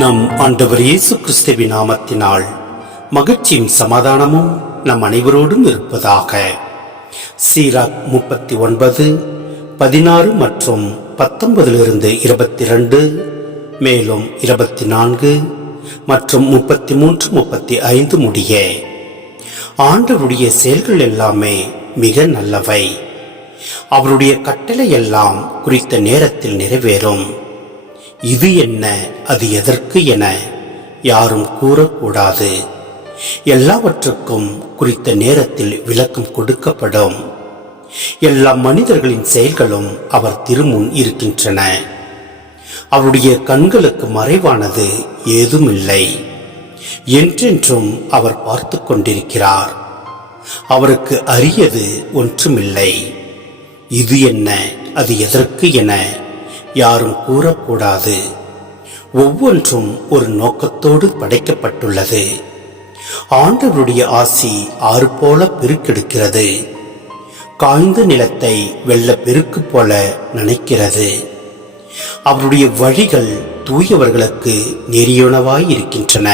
நம் ஆண்டவர் இயேசு கிறிஸ்துவின் நாமத்தினால் மகிழ்ச்சியும் சமாதானமும் நம் அனைவரோடும் இருப்பதாக. சீராக் 39 16 மற்றும் 19 22 மேலும் 24 மற்றும் 33 35 முடிய ஆண்டவருடைய செயல்கள் எல்லாமே மிக நல்லவை. அவருடைய கட்டளை எல்லாம் குறித்த நேரத்தில் நிறைவேறும். இது என்ன, அது எதற்கு என யாரும் கூறக்கூடாது. எல்லாவற்றுக்கும் குறித்த நேரத்தில் விளக்கம் கொடுக்கப்படும். எல்லா மனிதர்களின் செயல்களும் அவர் திருமுன் இருக்கின்றன. அவருடைய கண்களுக்கு மறைவானது ஏதுமில்லை. என்றென்றும் அவர் பார்த்து கொண்டிருக்கிறார். அவருக்கு அரியது ஒன்றுமில்லை. இது என்ன, அது எதற்கு என யாரும் கூறக்கூடாது. ஒவ்வொன்றும் ஒரு நோக்கத்தோடு படைக்கப்பட்டுள்ளது. ஆண்டவருடைய ஆசி ஆறு போல பெருக்கெடுக்கிறது. காய்ந்த நிலத்தை வெள்ள பெருக்கு போல நினைக்கிறது. அவருடைய வழிகள் தூயவர்களுக்கு நெறியுணவாய் இருக்கின்றன,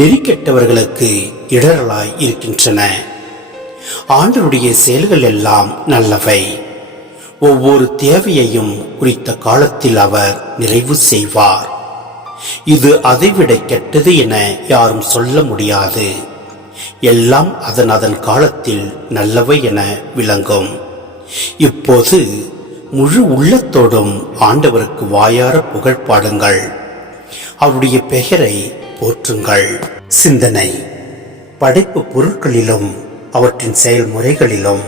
நெறிக்கெட்டவர்களுக்கு இடரலாய் இருக்கின்றன. ஆண்டவருடைய செயல்கள் எல்லாம் நல்லவை. ஒவ்வொரு தேவையையும் குறித்த காலத்தில் அவர் நிறைவு செய்வார். இது அதைவிட கெட்டது என யாரும் சொல்ல முடியாது. எல்லாம் அதன் காலத்தில் நல்லவை என விளங்கும். இப்போது முழு உள்ளத்தோடும் ஆண்டவருக்கு வாயார புகழ் பாடுங்கள். அவருடைய பெயரை போற்றுங்கள். சிந்தனை: படைப்பு பொருட்களிலும் அவற்றின் செயல்முறைகளிலும்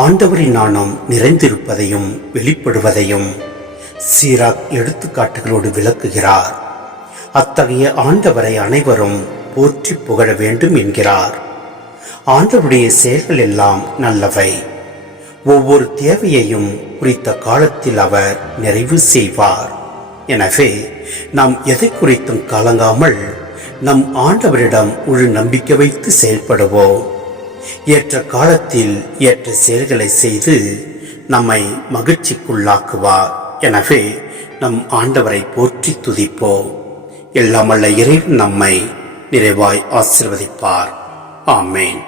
ஆண்டவரின் நாணம் நிறைந்திருப்பதையும் வெளிப்படுவதையும் சீராக் எடுத்துக்காட்டுகளோடு விளக்குகிறார். அத்தகைய ஆண்டவரை அனைவரும் போற்றி புகழ வேண்டும் என்கிறார். ஆண்டவருடைய செயல்கள் எல்லாம் நல்லவை. ஒவ்வொரு தேவையையும் குறித்த காலத்தில் அவர் நிறைவு செய்வார். எனவே நாம் எதை குறித்தும் கலங்காமல் நம் ஆண்டவரிடம் முழு நம்பிக்கை வைத்து செயல்படுவோம். ஏற்ற காலத்தில் ஏற்ற செயல்களை செய்து நம்மை மகிழ்ச்சிக்குள்ளாக்குவார். எனவே நம் ஆண்டவரை போற்றி துதிப்போம். எல்லாம் வல்ல இறைவன் நம்மை நிறைவாய் ஆசீர்வதிப்பார். ஆமேன்.